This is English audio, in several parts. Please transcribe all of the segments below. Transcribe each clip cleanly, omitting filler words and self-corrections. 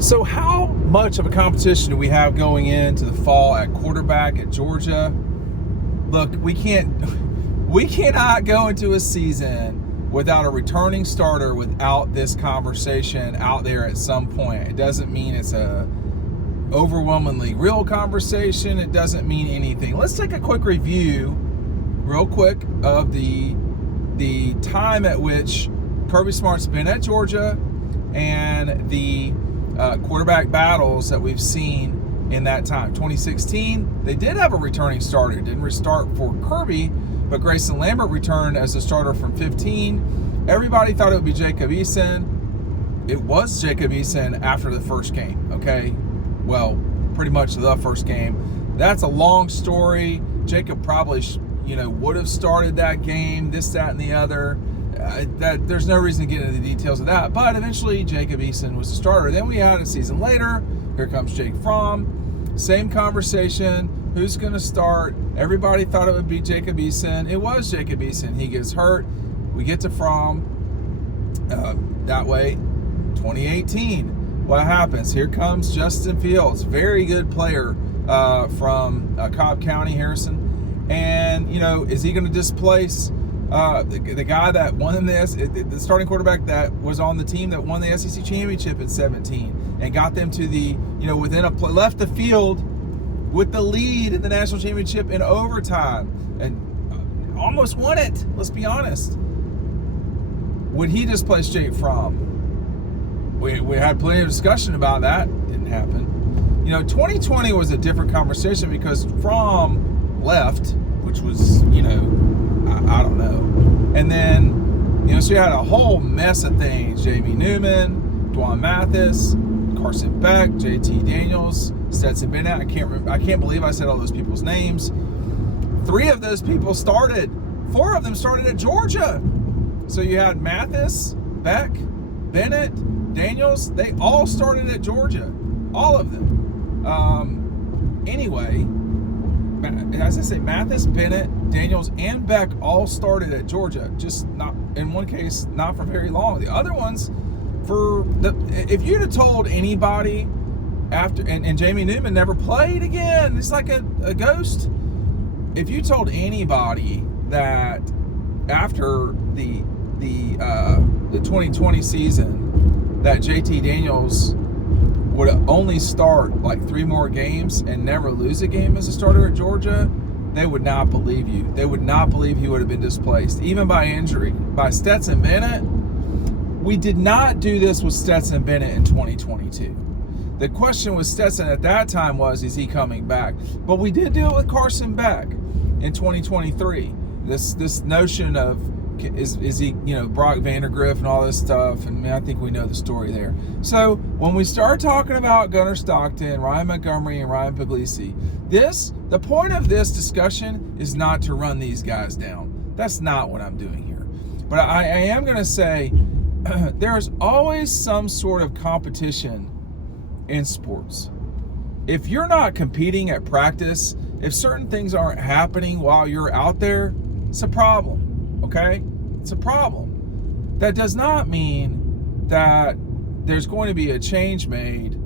So how much of a competition do we have going into the fall at quarterback at Georgia? Look, we cannot go into a season without a returning starter without this conversation out there at some point. It doesn't mean it's a overwhelmingly real conversation. It doesn't mean anything. Let's take a quick review real quick of the time at which Kirby Smart's been at Georgia and the quarterback battles that we've seen in that time. 2016, they did have a returning starter. It didn't restart for Kirby, but Grayson Lambert returned as a starter from 15. Everybody thought it would be Jacob Eason. It was Jacob Eason after the first game, okay? Well, pretty much the first game. That's a long story. Jacob probably, would have started that game, this, that, and the other. There's no reason to get into the details of that, but eventually Jacob Eason was the starter. Then we had a season later, here comes Jake Fromm, same conversation, who's going to start? Everybody thought it would be Jacob Eason. It was Jacob Eason. He gets hurt. We get to Fromm. That way, 2018, what happens? Here comes Justin Fields, very good player from Cobb County, Harrison. And, is he going to displace the guy that won the starting quarterback that was on the team that won the SEC championship in 17 and got them to the, within a play, left the field with the lead in the national championship in overtime and almost won it. Let's be honest. Would he displace Jake Fromm? We had plenty of discussion about that. Didn't happen. 2020 was a different conversation because Fromm left, which was, I don't know. And then, so you had a whole mess of things. Jamie Newman, Dwan Mathis, Carson Beck, JT Daniels, Stetson Bennett. I can't believe I said all those people's names. 3 of those people started. 4 of them started at Georgia. So you had Mathis, Beck, Bennett, Daniels. They all started at Georgia. All of them. Anyway, as I say, Mathis, Bennett, Daniels, and Beck all started at Georgia. Just not, in one case, not for very long. The other ones, if you'd have told anybody after, and Jamie Newman never played again, it's like a ghost. If you told anybody that after the 2020 season that JT Daniels would only start like 3 more games and never lose a game as a starter at Georgia, they would not believe you. They would not believe he would have been displaced, even by injury. By Stetson Bennett, we did not do this with Stetson Bennett in 2022. The question with Stetson at that time was, is he coming back? But we did do it with Carson Beck in 2023. This notion of, is he, Brock Vandergriff and all this stuff, and I think we know the story there. So when we start talking about Gunnar Stockton, Ryan Montgomery, and Ryan Puglisi, the point of this discussion is not to run these guys down. That's not what I'm doing here. But I am going to say there's always some sort of competition in sports. If you're not competing at practice, if certain things aren't happening while you're out there, it's a problem, okay? It's a problem. That does not mean that there's going to be a change made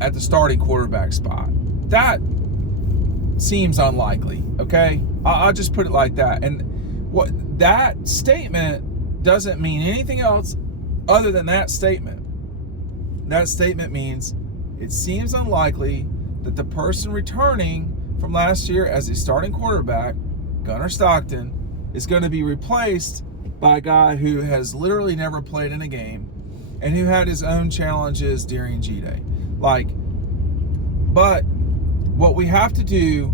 at the starting quarterback spot. That seems unlikely, okay? I'll just put it like that. And what that statement doesn't mean anything else other than that statement. That statement means it seems unlikely that the person returning from last year as a starting quarterback, Gunnar Stockton, is going to be replaced by a guy who has literally never played in a game and who had his own challenges during G-Day. But what we have to do,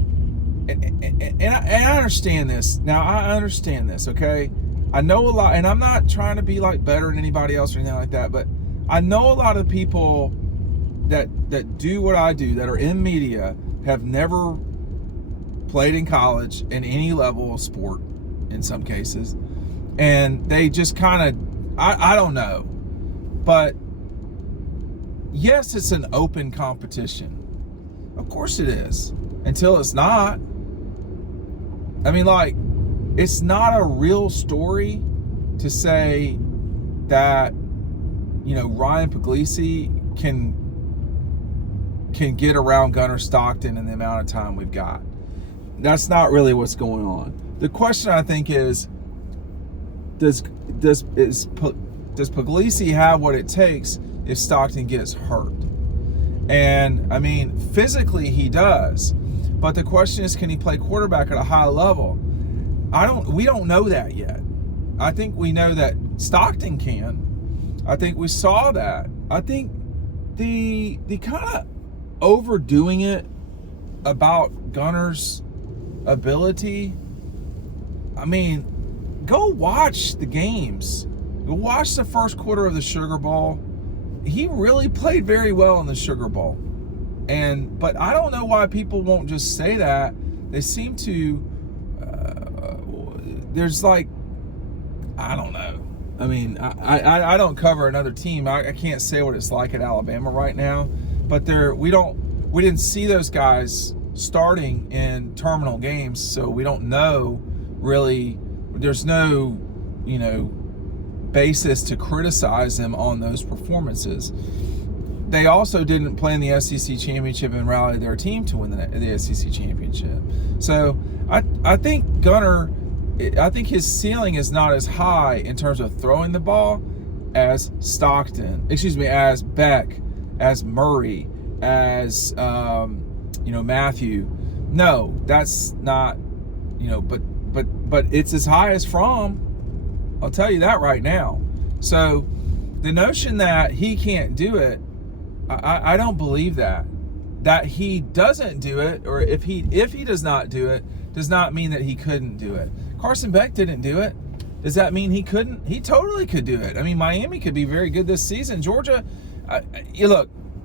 and I understand this. Now, I understand this, okay? I know a lot, and I'm not trying to be better than anybody else or anything like that, but I know a lot of people that do what I do, that are in media, have never played in college in any level of sport in some cases, and they just kind of, I don't know, but yes, it's an open competition. Of course it is, until it's not. I mean, it's not a real story to say that, Ryan Puglisi can get around Gunnar Stockton in the amount of time we've got. That's not really what's going on. The question, I think, is does Puglisi have what it takes if Stockton gets hurt? And I mean, physically he does, but the question is, can he play quarterback at a high level? We don't know that yet. I think we know that Stockton can. I think we saw that. I think the kind of overdoing it about Gunnar's ability, I mean, go watch the games. Go watch the first quarter of the Sugar Bowl. He really played very well in the Sugar Bowl. But I don't know why people won't just say that. They seem to, there's like, I don't know. I mean, I don't cover another team. I can't say what it's like at Alabama right now, but we didn't see those guys starting in terminal games, so we don't know really. There's no, basis to criticize them on those performances. They also didn't play in the SEC championship and rally their team to win the SEC championship. So I think Gunnar, I think his ceiling is not as high in terms of throwing the ball as as Beck, as Murray, as Matthew. No, that's not, but it's as high as Fromm. I'll tell you that right now. So the notion that he can't do it, I don't believe that. That he doesn't do it, or if he does not do it, does not mean that he couldn't do it. Carson Beck didn't do it. Does that mean he couldn't? He totally could do it. I mean, Miami could be very good this season. Georgia,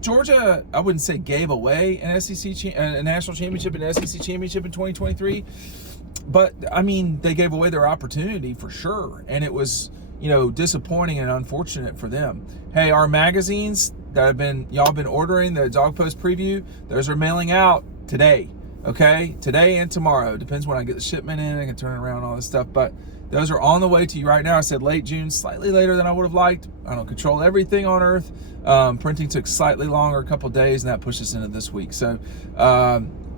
Georgia, I wouldn't say gave away a national championship, an SEC championship in 2023. But, I mean, they gave away their opportunity for sure. And it was, disappointing and unfortunate for them. Hey, our magazines that y'all been ordering, the Dawg Post preview, those are mailing out today. Okay? Today and tomorrow. Depends when I get the shipment in. I can turn it around, all this stuff. But those are on the way to you right now. I said late June, slightly later than I would have liked. I don't control everything on earth. Printing took slightly longer, a couple days, and that pushed us into this week. So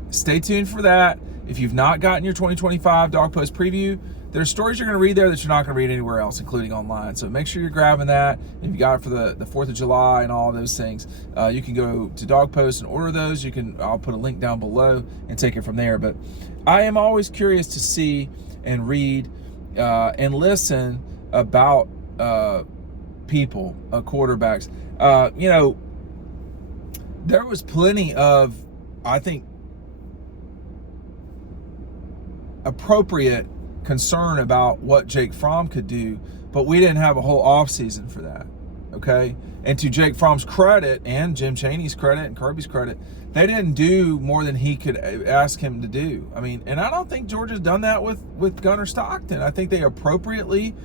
stay tuned for that. If you've not gotten your 2025 Dawg Post preview, there's stories you're going to read there that you're not going to read anywhere else, including online. So make sure you're grabbing that. If you got it for the 4th of July and all of those things, you can go to Dawg Post and order those. I'll put a link down below and take it from there. But I am always curious to see and read and listen about people, quarterbacks. There was plenty of, I think, appropriate concern about what Jake Fromm could do, but we didn't have a whole offseason for that, okay? And to Jake Fromm's credit and Jim Chaney's credit and Kirby's credit, they didn't do more than he could ask him to do. I mean, and I don't think Georgia's done that with Gunnar Stockton. I think they appropriately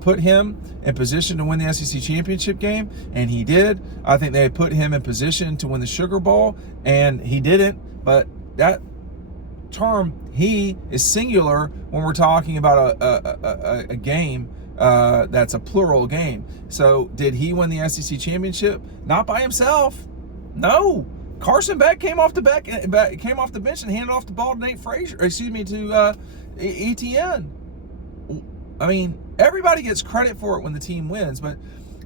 put him in position to win the SEC championship game, and he did. I think they put him in position to win the Sugar Bowl, and he didn't. But that term, he, is singular when we're talking about a game that's a plural game. So did he win the SEC championship? Not by himself. No. Carson Beck came off the bench and handed off the ball to to Etienne. I mean, everybody gets credit for it when the team wins, but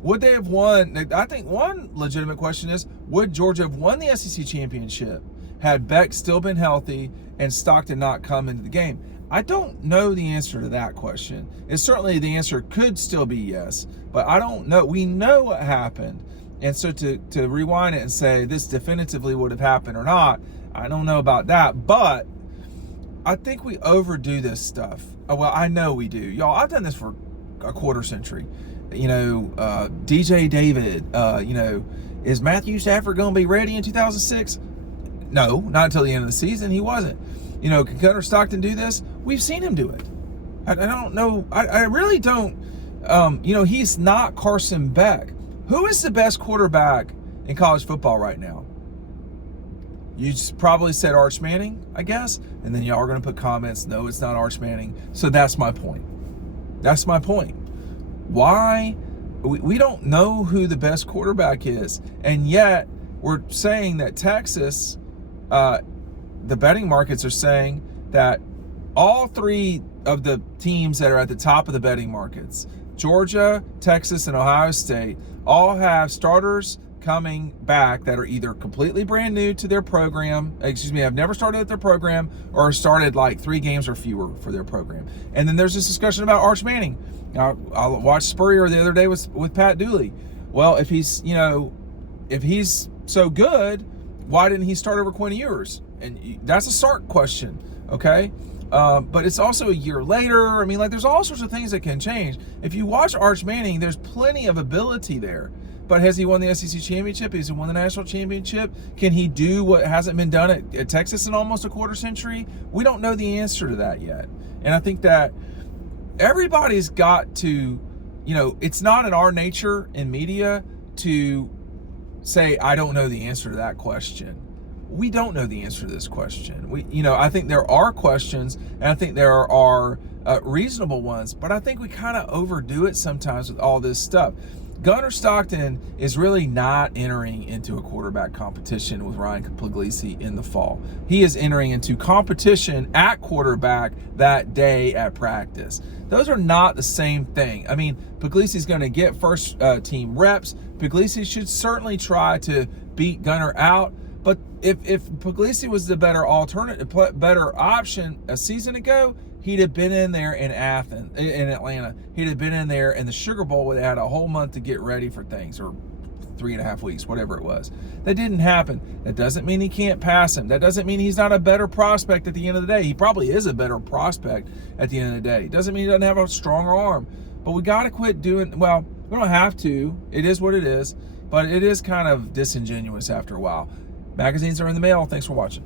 would they have won? I think one legitimate question is, would Georgia have won the SEC championship had Beck still been healthy and Stockton not come into the game? I don't know the answer to that question. And certainly the answer could still be yes, but I don't know. We know what happened. And so to rewind it and say this definitively would have happened or not, I don't know about that. But I think we overdo this stuff. Well, I know we do. Y'all, I've done this for a quarter century. DJ David, is Matthew Stafford going to be ready in 2006? No, not until the end of the season. He wasn't. Can Gunnar Stockton do this? We've seen him do it. I don't know. I really don't. He's not Carson Beck. Who is the best quarterback in college football right now? You just probably said Arch Manning, I guess. And then y'all are going to put comments, no, it's not Arch Manning. So that's my point. That's my point. Why we don't know who the best quarterback is. And yet we're saying that Texas, the betting markets are saying that all three of the teams that are at the top of the betting markets, Georgia, Texas, and Ohio State, all have starters coming back that are either completely brand new to their program, have never started at their program, or started like 3 games or fewer for their program. And then there's this discussion about Arch Manning. Now, I watched Spurrier the other day with Pat Dooley. Well, if he's so good, why didn't he start over Quinn Ewers? And that's a Sark question, okay? But it's also a year later. I mean, like, there's all sorts of things that can change. If you watch Arch Manning, there's plenty of ability there. But has he won the SEC championship? Has he won the national championship? Can he do what hasn't been done at Texas in almost a quarter century? We don't know the answer to that yet. And I think that everybody's got to, it's not in our nature in media to say, I don't know the answer to that question. We don't know the answer to this question. I think there are questions, and I think there are reasonable ones, but I think we kind of overdo it sometimes with all this stuff. Gunnar Stockton is really not entering into a quarterback competition with Ryan Puglisi in the fall. He is entering into competition at quarterback that day at practice. Those are not the same thing. I mean, Puglisi's going to get first team reps. Puglisi should certainly try to beat Gunnar out. But if Puglisi was the better option a season ago, he'd have been in there in Atlanta. He'd have been in there in the Sugar Bowl where they had a whole month to get ready for things, or 3.5 weeks, whatever it was. That didn't happen. That doesn't mean he can't pass him. That doesn't mean he's not a better prospect at the end of the day. He probably is a better prospect at the end of the day. It doesn't mean he doesn't have a stronger arm. But we got to quit doing, we don't have to. It is what it is. But it is kind of disingenuous after a while. Magazines are in the mail. Thanks for watching.